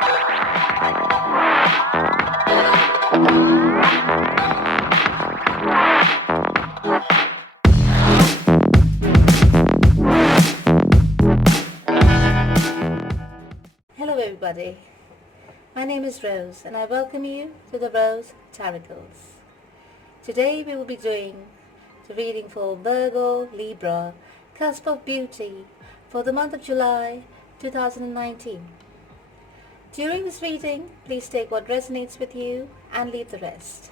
Hello everybody, my name is Rose and I welcome you to the Rose Tarocles. Today we will be doing the reading for Virgo-Libra, Cusp of Beauty for the month of July 2019. During this reading, please take what resonates with you and leave the rest.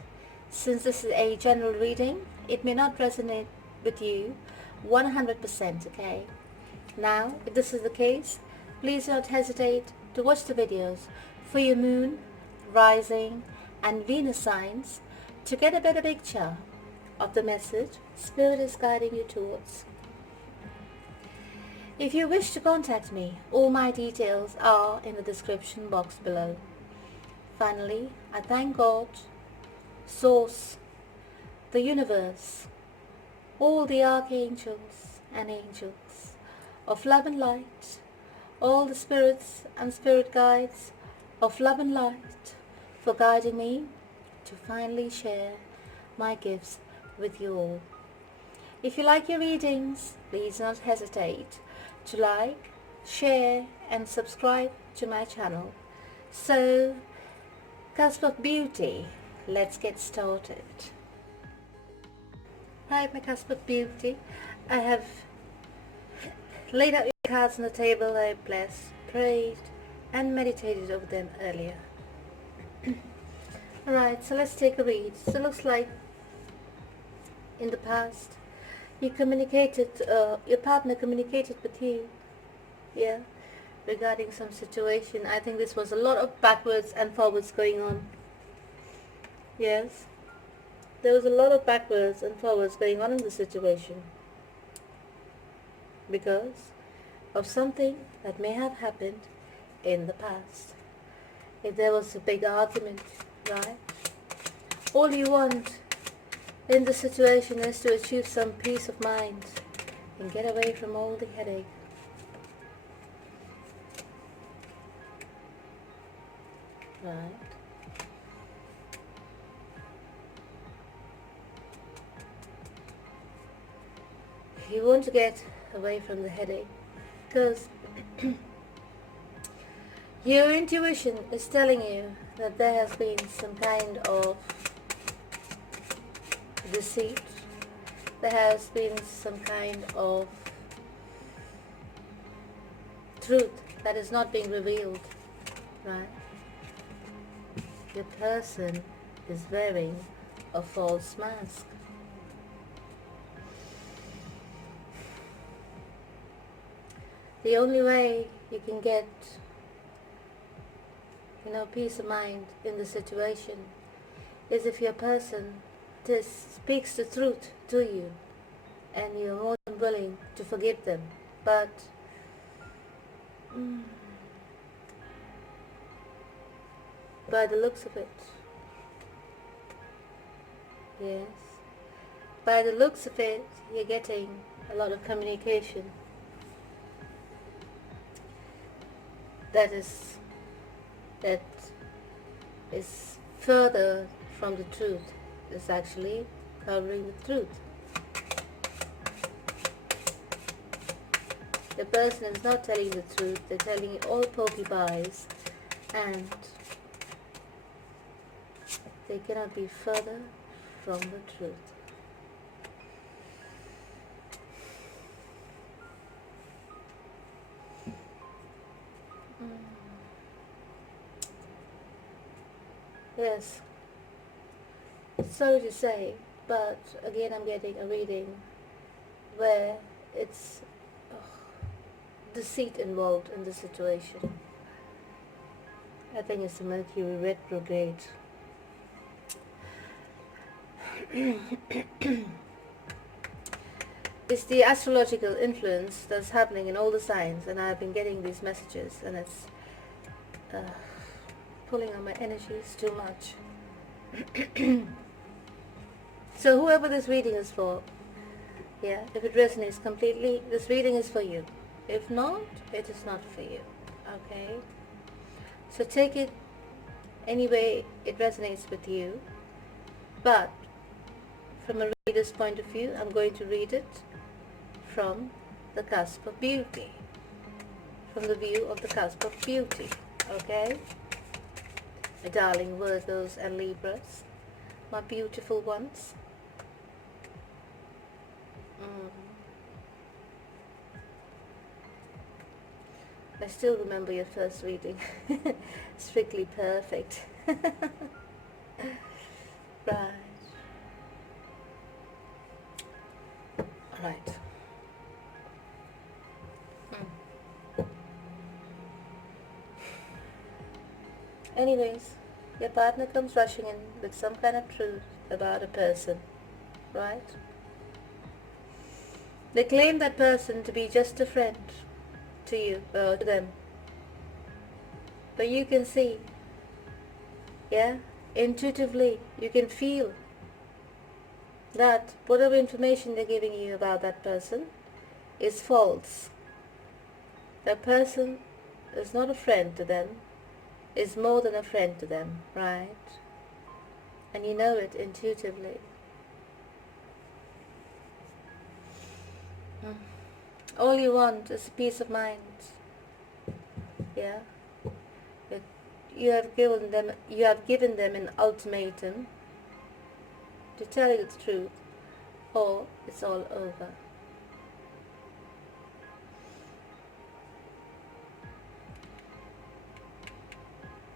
Since this is a general reading, it may not resonate with you 100%, okay? Now, if this is the case, please do not hesitate to watch the videos for your moon, rising and Venus signs to get a better picture of the message Spirit is guiding you towards. If you wish to contact me, all my details are in the description box below. Finally, I thank God, Source, the universe, all the archangels and angels of love and light, all the spirits and spirit guides of love and light for guiding me to finally share my gifts with you all. If you like your readings, please do not hesitate to like, share and subscribe to my channel. So, Cusp of Beauty, let's get started. Right, my Cusp of Beauty, I have laid out your cards on the table. I blessed, prayed and meditated over them earlier. Alright, so let's take a read. So it looks like in the past you communicated, your partner communicated with you, yeah, regarding some situation. I think this was a lot of backwards and forwards going on. Yes, there was a lot of backwards and forwards going on in the situation because of something that may have happened in the past. If there was a big argument, right, all you want in the situation is to achieve some peace of mind and get away from all the headache. Right. You want to get away from the headache because your intuition is telling you that there has been some kind of deceit, there has been some kind of truth that is not being revealed, right? Your person is wearing a false mask. The only way you can get, peace of mind in the situation is if your person speaks the truth to you and you're more than willing to forgive them. But by the looks of it, yes, by the looks of it, you're getting a lot of communication that is further from the truth. It's actually covering the truth. The person is not telling the truth, they're telling you all pokey pies, and they cannot be further from the truth. Yes, sorry to say, but again I'm getting a reading where it's deceit involved in the situation. I think it's the Mercury retrograde. It's the astrological influence that's happening in all the signs, and I've been getting these messages, and it's pulling on my energies too much. So whoever this reading is for, yeah, if it resonates completely, this reading is for you. If not, it is not for you. Okay? So take it any way it resonates with you, but from a reader's point of view, I'm going to read it from the cusp of beauty, from the view of the cusp of beauty, okay? My darling Virgos and Libras, my beautiful ones. I still remember your first reading. Strictly perfect. Right. Alright. Anyways, your partner comes rushing in with some kind of truth about a person, right? They claim that person to be just a friend to you, to them. But you can see, yeah, intuitively, you can feel that whatever information they're giving you about that person is false. That person is not a friend to them, is more than a friend to them, right? And you know it intuitively. All you want is peace of mind. Yeah. You have given them an ultimatum to tell you the truth, or it's all over.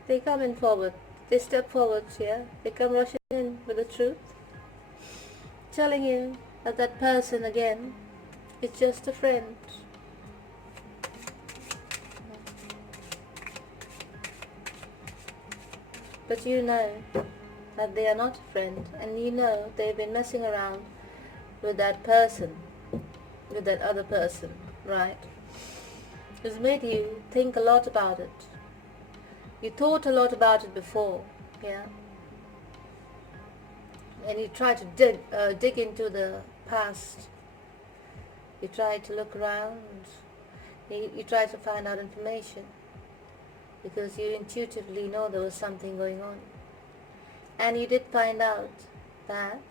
They come in forward. They step forward, yeah. They come rushing in with the truth, telling you that that person again is just a friend. But you know that they are not a friend, and you know they've been messing around with that person, with that other person, right? It's made you think a lot about it. You thought a lot about it before, yeah? And you try to dig into the past. You try to look around. You try to find out information, because you intuitively know there was something going on. And you did find out that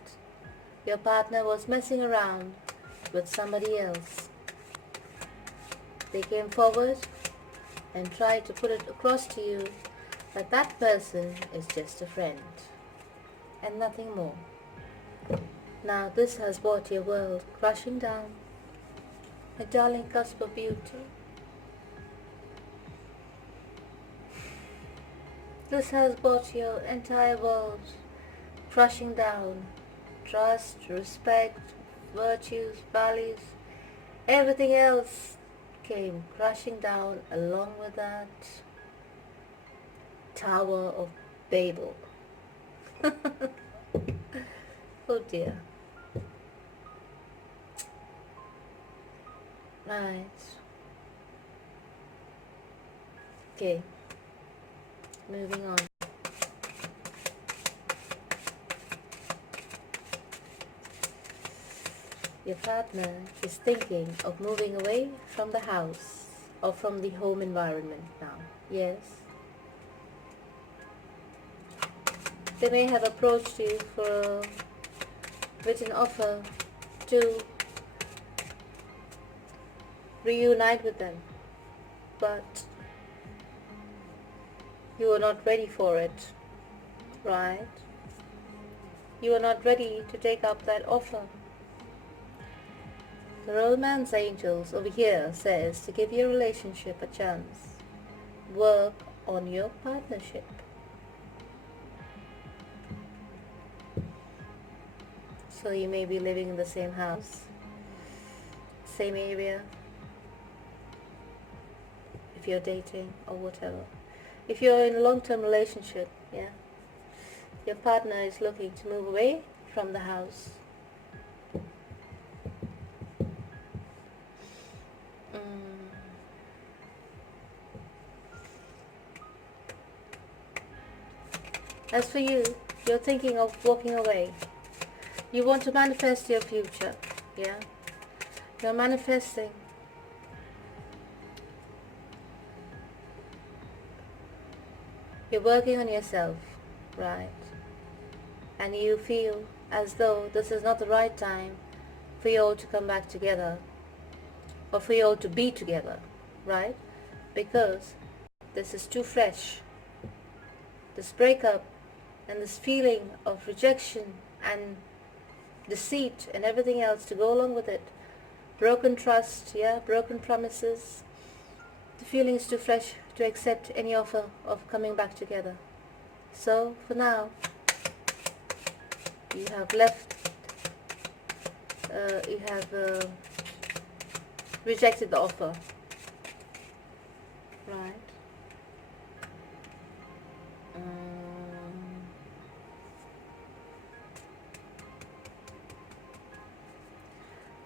your partner was messing around with somebody else. They came forward and tried to put it across to you that that person is just a friend and nothing more. Now this has brought your world crashing down, a darling cusp of beauty. This has brought your entire world crushing down. Trust, respect, virtues, values, everything else came crashing down along with that Tower of Babel. Oh dear. Right. Okay. Moving on. Your partner is thinking of moving away from the house or from the home environment now. Yes. They may have approached you for a written offer to reunite with them, but you are not ready for it, right? You are not ready to take up that offer. The romance angels over here says to give your relationship a chance. Work on your partnership. So you may be living in the same house, same area, if you're dating or whatever. If you're in a long-term relationship, yeah, your partner is looking to move away from the house. As for you, you're thinking of walking away. You want to manifest your future, yeah? You're manifesting. You're working on yourself, right? And you feel as though this is not the right time for you all to come back together, or for you all to be together, right? Because this is too fresh. This breakup and this feeling of rejection and deceit and everything else to go along with it, broken trust, yeah, broken promises, the feeling is too fresh to accept any offer of coming back together. So for now, you have rejected the offer, right?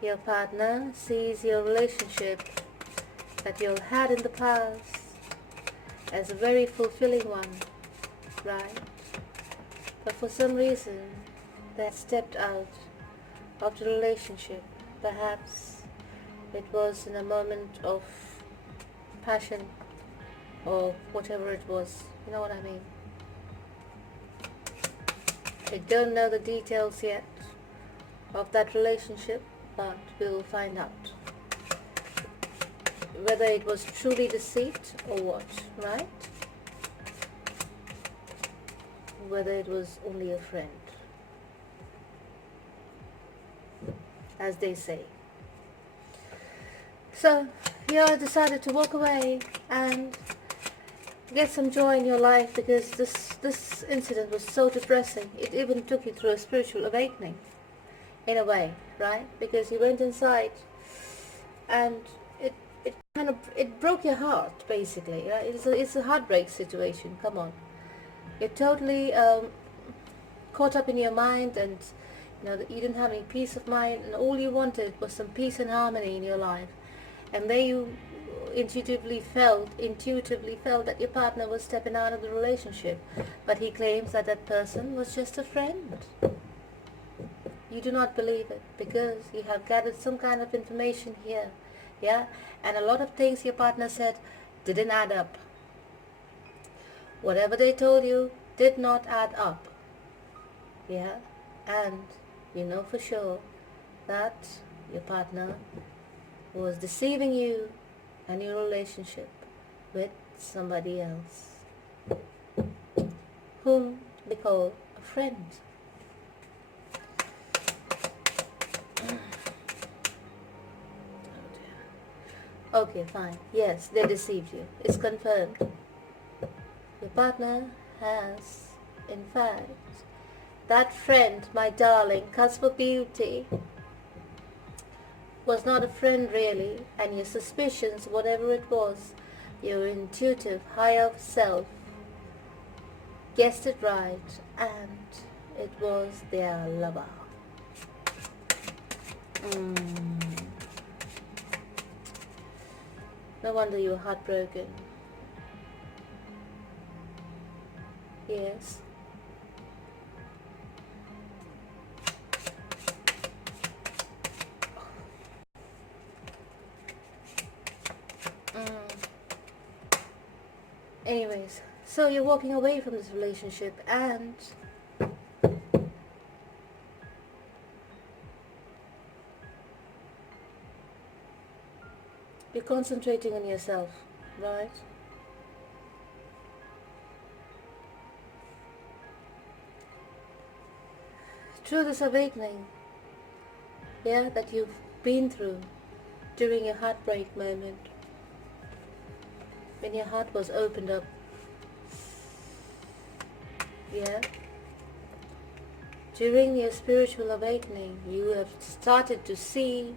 Your partner sees your relationship that you had in the past as a very fulfilling one, right? But for some reason, they stepped out of the relationship. Perhaps it was in a moment of passion or whatever it was. You know what I mean? I don't know the details yet of that relationship, but we'll find out whether it was truly deceit or what, right? Whether it was only a friend, as they say. So you decided to walk away and get some joy in your life, because this incident was so depressing. It even took you through a spiritual awakening, in a way, right? Because you went inside and it broke your heart, basically, right? It's a heartbreak situation. Come on, you're totally caught up in your mind, and you didn't have any peace of mind, and all you wanted was some peace and harmony in your life. And there you intuitively felt that your partner was stepping out of the relationship, but he claims that that person was just a friend. You do not believe it, because you have gathered some kind of information here, yeah, and a lot of things your partner said didn't add up. Whatever they told you did not add up, yeah, and you know for sure that your partner was deceiving you and your relationship with somebody else, whom they call a friend. Okay, fine. Yes, they deceived you. It's confirmed. Your partner has, in fact, that friend, my darling, cause for beauty, was not a friend really, and your suspicions, whatever it was, your intuitive higher self guessed it right, and it was their lover. No wonder you were heartbroken. Yes. Anyways, so you're walking away from this relationship, and you're concentrating on yourself, right? Through this awakening, yeah, that you've been through during your heartbreak moment, when your heart was opened up, yeah, during your spiritual awakening, you have started to see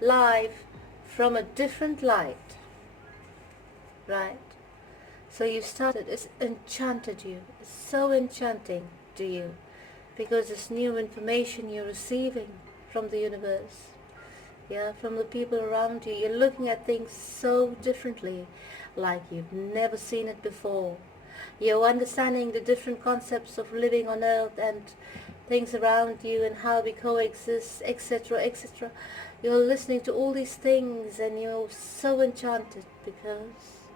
life from a different light, right? So you started, it's enchanted you, it's so enchanting to you, because this new information you're receiving from the universe, yeah, from the people around you, you're looking at things so differently, like you've never seen it before. You're understanding the different concepts of living on earth and things around you and how we coexist, etc., etc. You're listening to all these things and you're so enchanted, because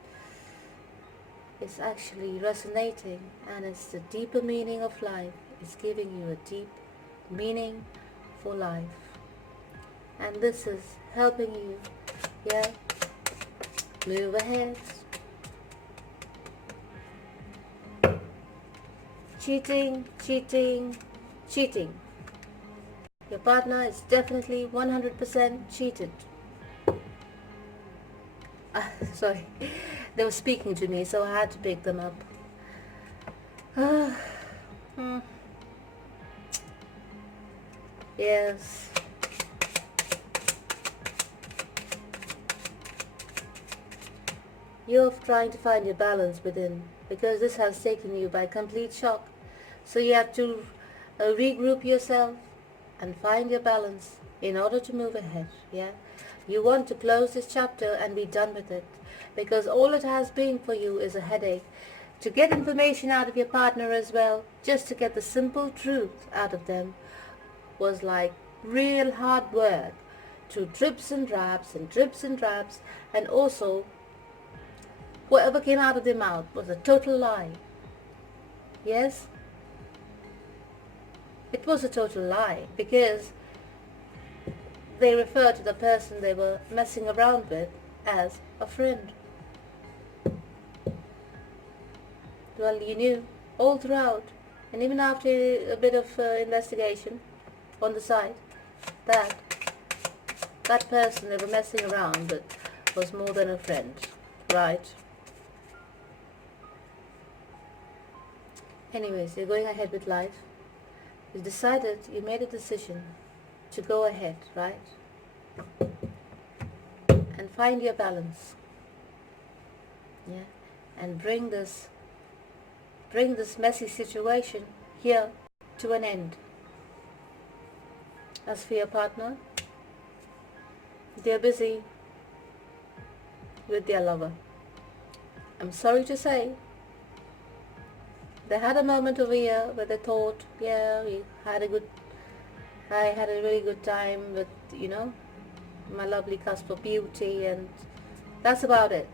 is actually resonating, and it's the deeper meaning of life. It's giving you a deep meaning for life, and this is helping you, yeah, move ahead. Cheating, cheating, cheating. Your partner is definitely 100% cheated. Sorry, they were speaking to me, so I had to pick them up. Yes. You're trying to find your balance within, because this has taken you by complete shock. So you have to regroup yourself and find your balance in order to move ahead. Yeah, you want to close this chapter and be done with it, because all it has been for you is a headache. To get information out of your partner as well, just to get the simple truth out of them, was like real hard work, to drips and drabs and drips and drabs, and also whatever came out of their mouth was a total lie. Yes, it was a total lie, because they referred to the person they were messing around with as a friend. Well, you knew all throughout, and even after a bit of investigation on the side, that that person they were messing around with was more than a friend, right? Anyways, you're going ahead with life. You decided, you made a decision to go ahead, right? And find your balance. Yeah? And bring this messy situation here to an end. As for your partner, they're busy with their lover. I'm sorry to say, they had a moment over here where they thought, yeah, I had a really good time with, my lovely cusp of beauty, and that's about it.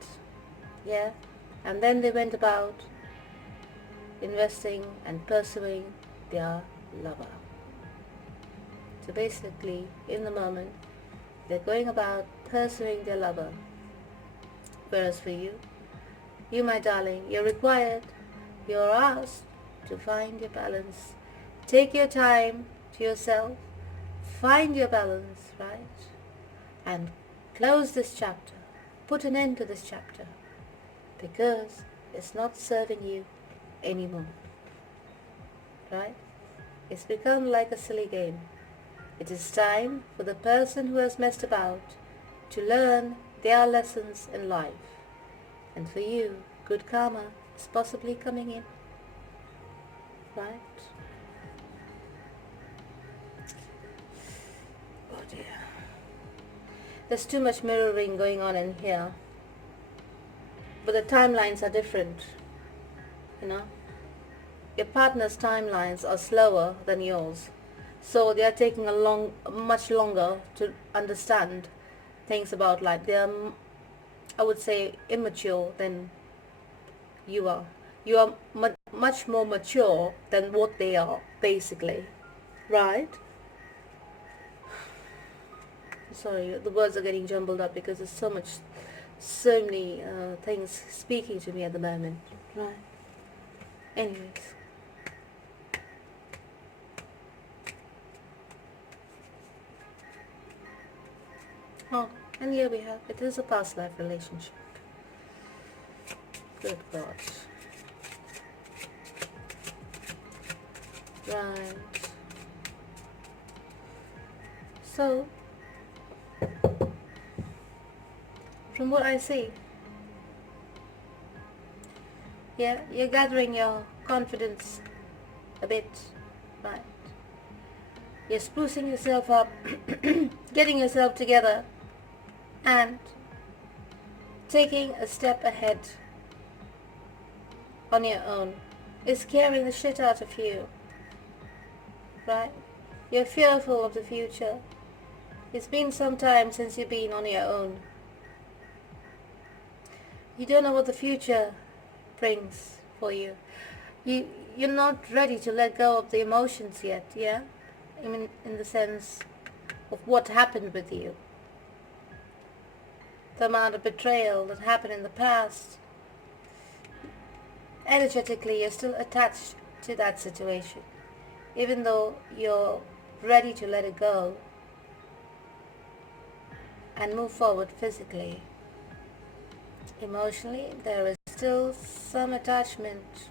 Yeah. And then they went about investing and pursuing their lover. So basically, in the moment, they're going about pursuing their lover. Whereas for you, my darling, you're asked to find your balance. Take your time to yourself, find your balance, right? And close this chapter, put an end to this chapter, because it's not serving you anymore, right? It's become like a silly game. It is time for the person who has messed about to learn their lessons in life. And for you, good karma is possibly coming in, right? Oh dear. There's too much mirroring going on in here. But the timelines are different, Your partner's timelines are slower than yours. So they are taking much longer to understand things about life. They are, I would say, immature than you are. You are much more mature than what they are, basically. Right? Sorry, the words are getting jumbled up because there's so many things speaking to me at the moment. Right? Anyways. Oh, and here we have, it is a past life relationship. Good God. Right. So, from what I see, yeah, you're gathering your confidence a bit, right? You're sprucing yourself up, getting yourself together, and taking a step ahead on your own is scaring the shit out of you, right? You're fearful of the future. It's been some time since you've been on your own. You don't know what the future brings for you. You're not ready to let go of the emotions yet, yeah? I mean, in the sense of what happened with you. The amount of betrayal that happened in the past. Energetically, you're still attached to that situation. Even though you're ready to let it go and move forward physically, emotionally, there is still some attachment.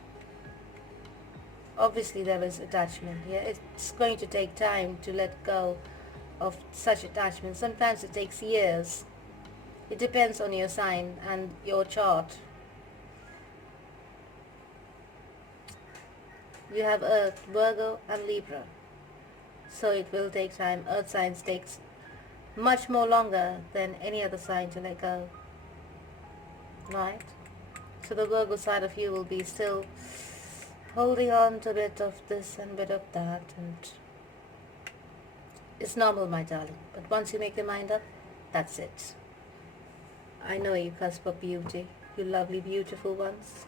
Obviously there is attachment, yeah. It's going to take time to let go of such attachment. Sometimes it takes years. It depends on your sign and your chart. You have Earth, Virgo and Libra, so it will take time. Earth signs takes much more longer than any other sign to let go, right? So the Virgo side of you will be still holding on to a bit of this and a bit of that, and it's normal, my darling. But once you make your mind up, that's it. I know you, cusp of beauty, you lovely, beautiful ones.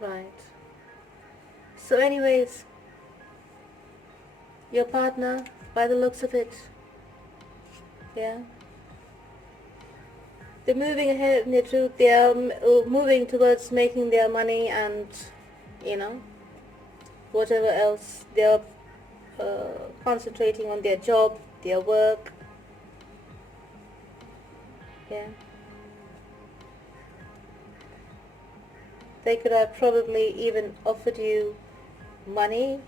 Right. So anyways, your partner, by the looks of it, yeah, they're moving ahead in their truth. They are moving towards making their money and, you know, whatever else. They are concentrating on their job, their work. Yeah. They could have probably even offered you money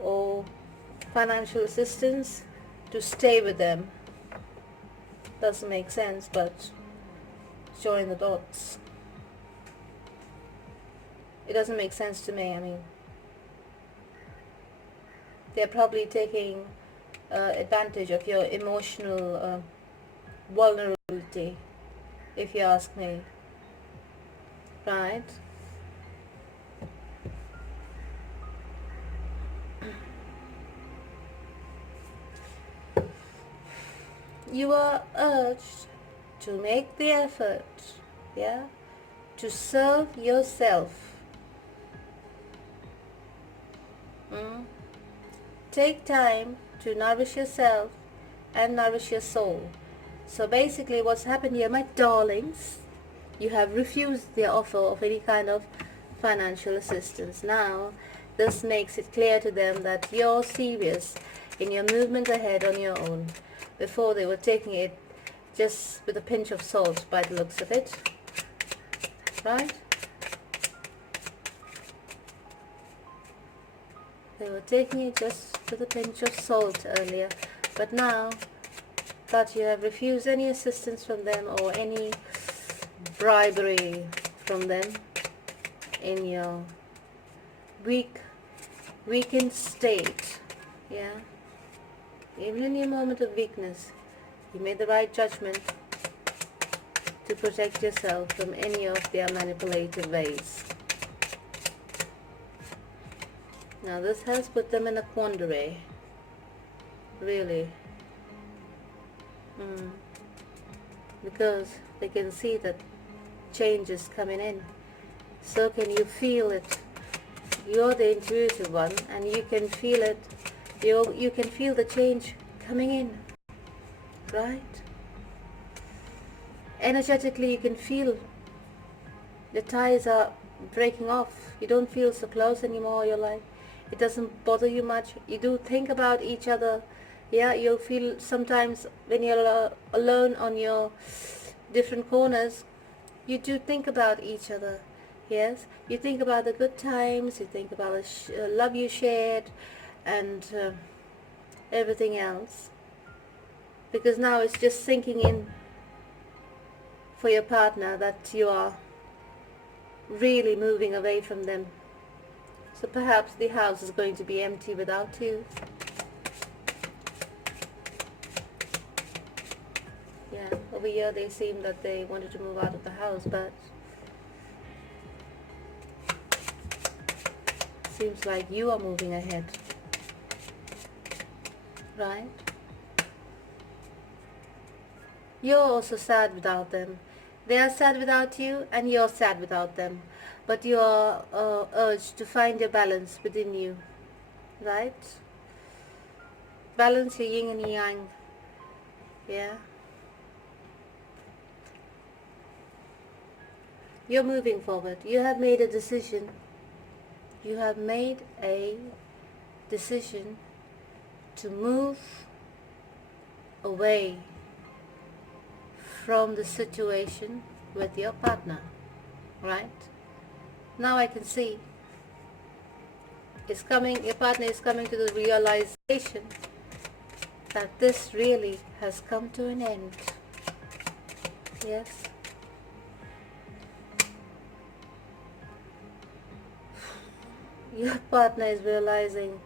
or financial assistance to stay with them. Doesn't make sense, but join the dots. It doesn't make sense to me. I mean, they're probably taking advantage of your emotional vulnerability, if you ask me. Right? You are urged to make the effort, yeah, to serve yourself. Take time to nourish yourself and nourish your soul. So basically what's happened here, my darlings, you have refused their offer of any kind of financial assistance. Now, this makes it clear to them that you're serious in your movement ahead on your own. Before, they were taking it just with a pinch of salt by the looks of it. Right? They were taking it just with a pinch of salt earlier. But now that you have refused any assistance from them or any bribery from them in your weakened state, yeah, even in your moment of weakness, you made the right judgment to protect yourself from any of their manipulative ways. Now this has put them in a quandary, really, because they can see that change is coming in. So can you feel it? You're the intuitive one, and you can feel it. You can feel the change coming in, right? Energetically, you can feel the ties are breaking off. You don't feel so close anymore. You're like, it doesn't bother you much. You do think about each other. Yeah, you'll feel sometimes when you're alone on your different corners, you do think about each other. Yes, you think about the good times, you think about the love you shared, and everything else. Because now it's just sinking in for your partner that you are really moving away from them. So perhaps the house is going to be empty without you. Yeah, over here they seem that they wanted to move out of the house, but seems like you are moving ahead, right? You're also sad without them. They are sad without you and you're sad without them. But you are urged to find your balance within you, right? Balance your yin and yang, yeah? You're moving forward. You have made a decision. You have made a decision to move away from the situation with your partner, right? Now I can see it's coming, your partner is coming to the realization that this really has come to an end. Yes. Your partner is realizing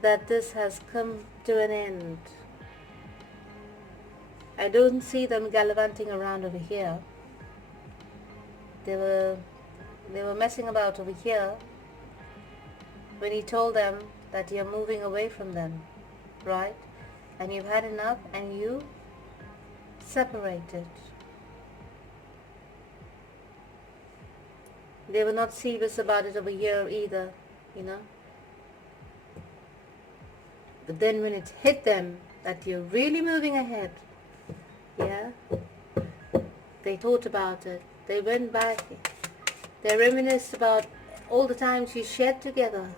that this has come to an end. I don't see them gallivanting around over here. They were messing about over here when he told them that you're moving away from them, right? And you've had enough and you separated. They were not serious about it over here either, you know. But then when it hit them that you're really moving ahead, yeah, they thought about it. They went back. They reminisced about all the times you shared together,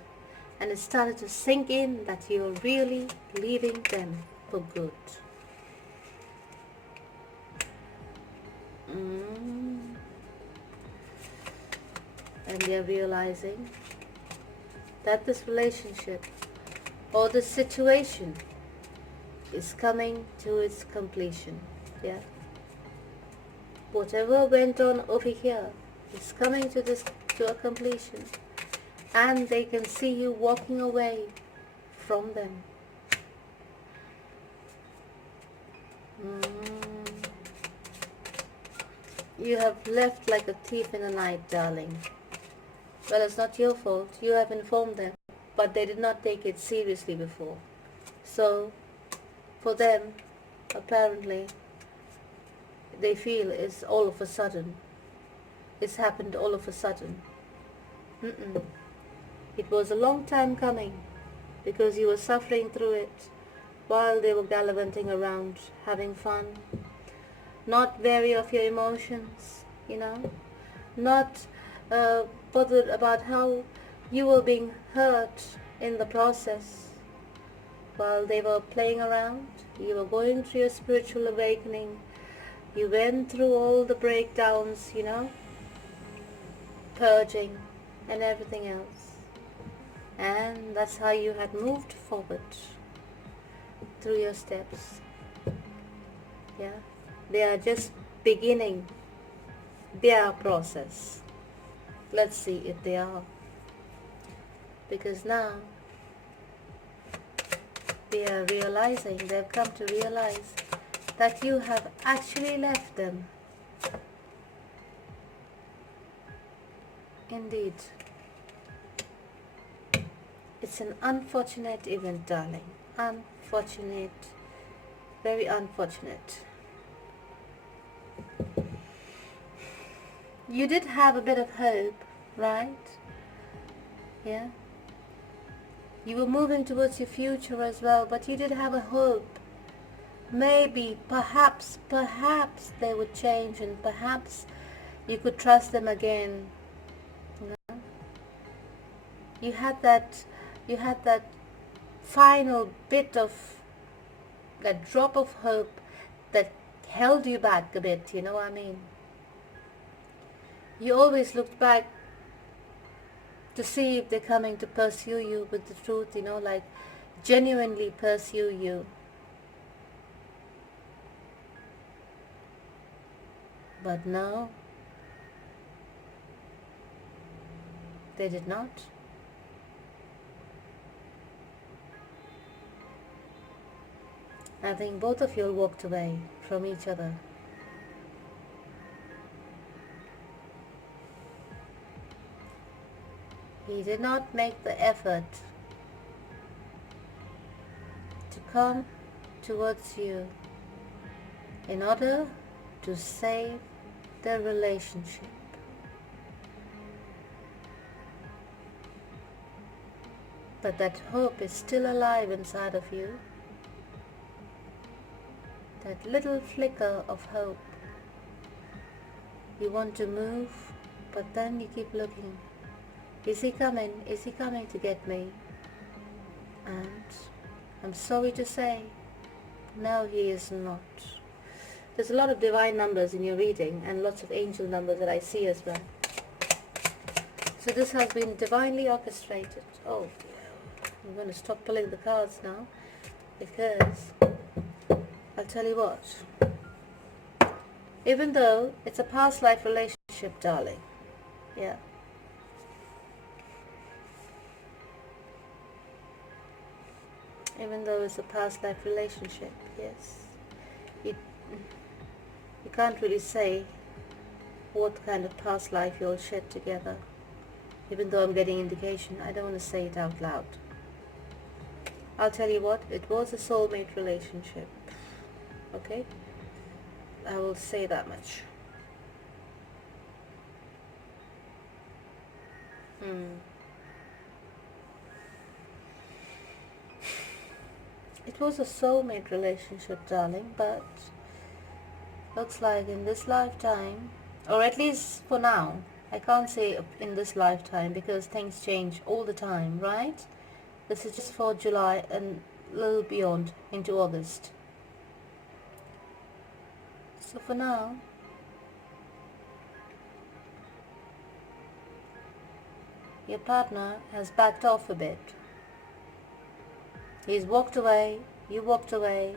and it started to sink in that you're really leaving them for good. And they're realizing that this relationship or this situation is coming to its completion. Yeah. Whatever went on over here is coming to a completion, and they can see you walking away from them. You have left like a thief in the night, darling. Well, it's not your fault. You have informed them, but they did not take it seriously before. So, for them, apparently, they feel it's all of a sudden. It's happened all of a sudden. It was a long time coming, because you were suffering through it while they were gallivanting around, having fun, not wary of your emotions, you know, not bothered about how you were being hurt in the process. While they were playing around, you were going through your spiritual awakening. You went through all the breakdowns, you know, purging and everything else. And that's how you had moved forward through your steps. Yeah, they are just beginning their process. Let's see if they are. Because now they are realizing, they've come to realize that you have actually left them. Indeed. It's an unfortunate event, darling. Unfortunate. Very unfortunate. You did have a bit of hope, right? Yeah. You were moving towards your future as well, but you did have a hope. Maybe, perhaps they would change, and perhaps you could trust them again. You know? You had that final bit of, that drop of hope that held you back a bit, you know what I mean? You always looked back to see if they're coming to pursue you with the truth, you know, like genuinely pursue you. But no, they did not. I think both of you walked away from each other. He did not make the effort to come towards you in order to save their relationship. But that hope is still alive inside of you. That little flicker of hope. You want to move, but then you keep looking. Is he coming? Is he coming to get me? And I'm sorry to say, no, he is not. There's a lot of divine numbers in your reading and lots of angel numbers that I see as well. So this has been divinely orchestrated. Oh, I'm going to stop pulling the cards now, because I'll tell you what. Even though it's a past life relationship, darling. Yeah. Even though it's a past life relationship, yes. You can't really say what kind of past life you'll shed together. Even though I'm getting indication, I don't want to say it out loud. I'll tell you what, it was a soulmate relationship. Okay? I will say that much. It was a soulmate relationship, darling, but looks like in this lifetime, or at least for now, I can't say in this lifetime because things change all the time, right? This is just for July and a little beyond into August. So for now, your partner has backed off a bit. He's walked away, you walked away.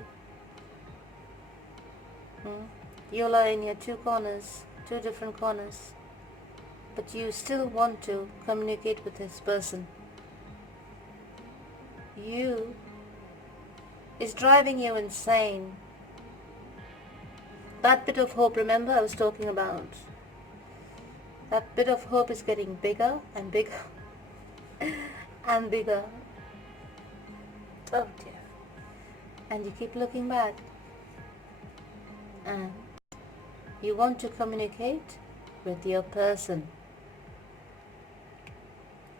You are in your two corners, two different corners. But you still want to communicate with this person. It's driving you insane. That bit of hope, remember I was talking about? That bit of hope is getting bigger and bigger and bigger. Oh dear. And you keep looking back. And you want to communicate with your person.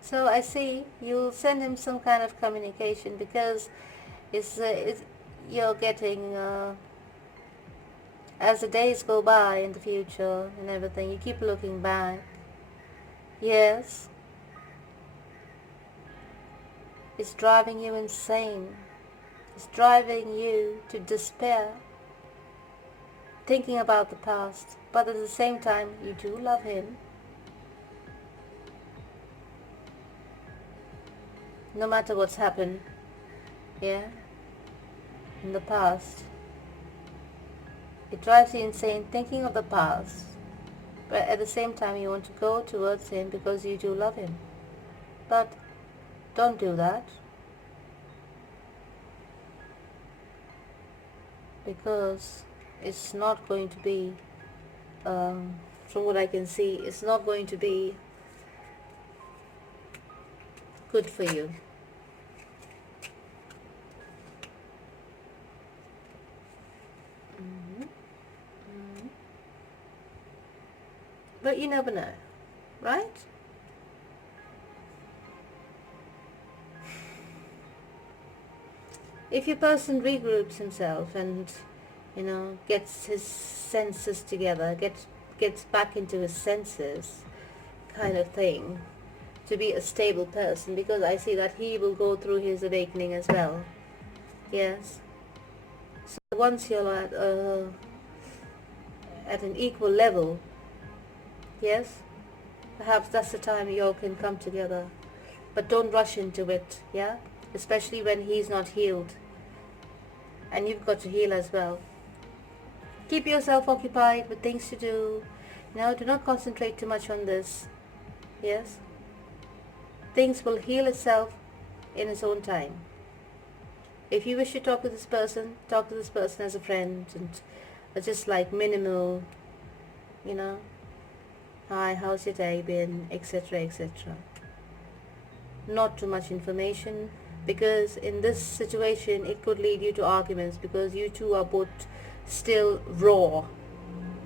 So I see you'll send him some kind of communication because you're getting, as the days go by in the future and everything, you keep looking back. Yes. It's driving you insane. It's driving you to despair, thinking about the past, but at the same time, you do love him. No matter what's happened, yeah, in the past. It drives you insane thinking of the past, but at the same time you want to go towards him because you do love him. But don't do that, because it's not going to be, from what I can see, it's not going to be good for you. But you never know, right? If your person regroups himself and, gets his senses together, gets back into his senses, kind of thing, to be a stable person, because I see that he will go through his awakening as well. Yes. So once you're at an equal level, yes, perhaps that's the time you all can come together. But don't rush into it, yeah? Especially when he's not healed. And you've got to heal as well. Keep yourself occupied with things to do. Do not concentrate too much on this. Yes? Things will heal itself in its own time. If you wish to talk to this person as a friend, and just like minimal, hi, how's your day been, etc., etc. Not too much information, because in this situation it could lead you to arguments, because you two are both still raw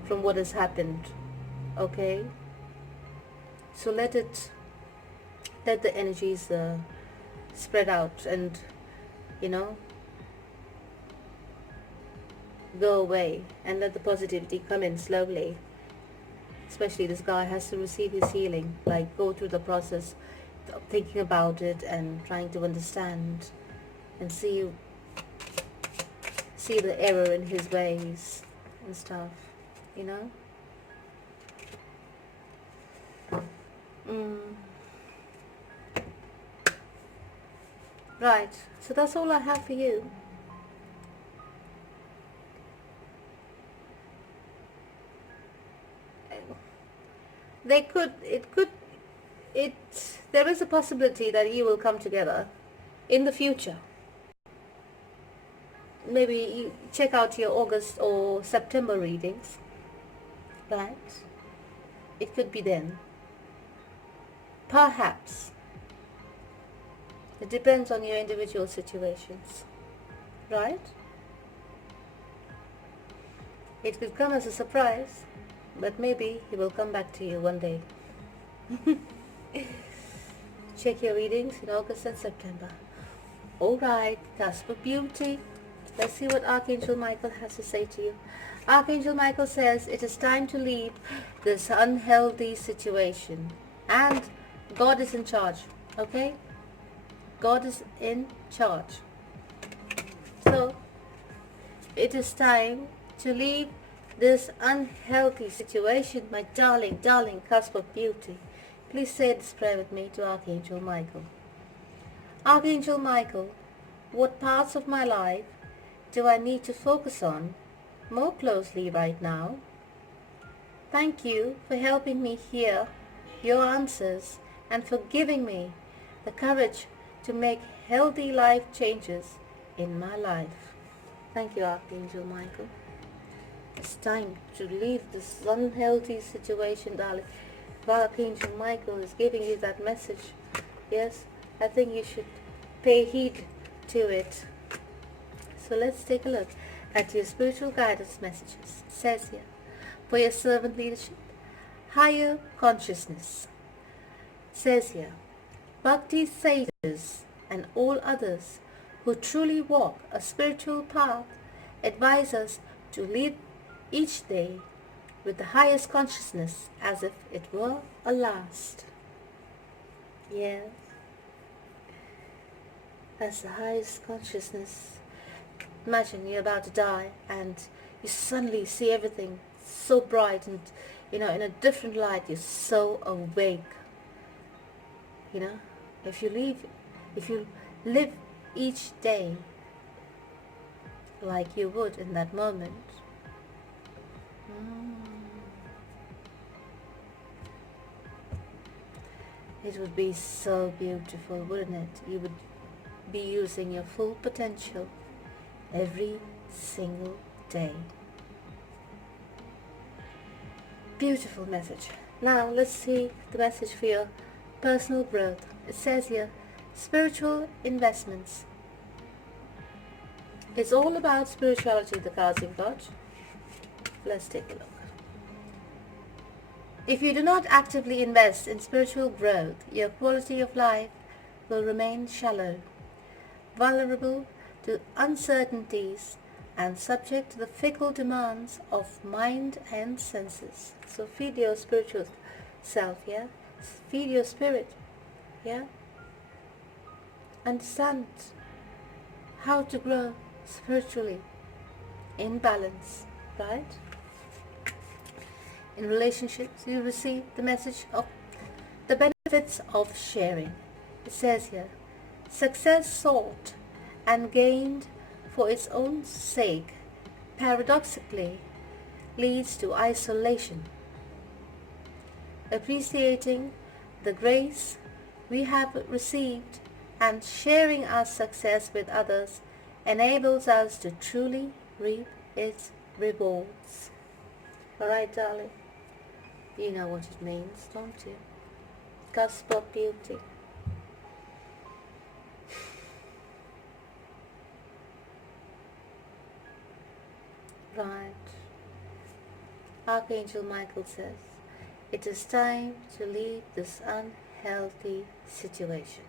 from what has happened. Okay, so let the energies spread out and, you know, go away, and let the positivity come in slowly. Especially this guy has to receive his healing, like go through the process of thinking about it and trying to understand and see the error in his ways and stuff, you know. mm. Right, so that's all I have for you. They could it could it There is a possibility that you will come together in the future. Maybe you check out your August or September readings, right? It could be then. Perhaps. It depends on your individual situations, right? It could come as a surprise, but maybe he will come back to you one day. Check your readings in August and September. Alright, that's for beauty. Let's see what Archangel Michael has to say to you. Archangel Michael says it is time to leave this unhealthy situation. And God is in charge, okay? God is in charge. So, it is time to leave this unhealthy situation, my darling, darling cusp of beauty. Please say this prayer with me to Archangel Michael. Archangel Michael, what parts of my life do I need to focus on more closely right now? Thank you for helping me hear your answers and for giving me the courage to make healthy life changes in my life. Thank you, Archangel Michael. It's time to leave this unhealthy situation, darling. If Archangel Michael is giving you that message, yes, I think you should pay heed to it. So let's take a look at your spiritual guidance messages. It says here, for your servant leadership, higher consciousness. It says here, Bhakti sages and all others who truly walk a spiritual path advise us to live each day with the highest consciousness as if it were a last. Yes, that's the highest consciousness. Imagine you're about to die and you suddenly see everything so bright and, in a different light. You're so awake. If you live each day like you would in that moment, it would be so beautiful, wouldn't it? You would be using your full potential every single day. Beautiful message. Now let's see the message for your personal growth. It says here, spiritual investments. It's all about spirituality, the cards you've got. Let's take a look. If you do not actively invest in spiritual growth, your quality of life will remain shallow, vulnerable to uncertainties, and subject to the fickle demands of mind and senses. So feed your spiritual self, yeah? Feed your spirit, yeah? Understand how to grow spiritually in balance, right? In relationships, you receive the message of the benefits of sharing. It says here, success sought and gained for its own sake paradoxically leads to isolation. Appreciating the grace we have received and sharing our success with others enables us to truly reap its rewards. Alright, darling, you know what it means, don't you? Cusp of beauty. Right. Archangel Michael says, It is time to leave this unhealthy situation.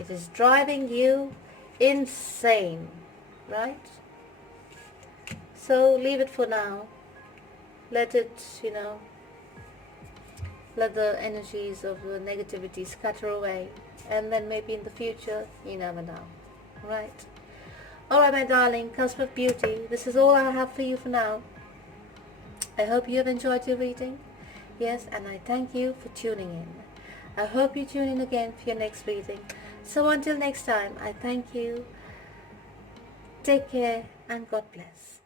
It is driving you insane, right? So leave it for now. Let it, let the energies of the negativity scatter away, and then maybe in the future, you never know, right? Alright, my darling, cusp of beauty, this is all I have for you for now. I hope you have enjoyed your reading. Yes, and I thank you for tuning in. I hope you tune in again for your next reading. So until next time, I thank you. Take care and God bless.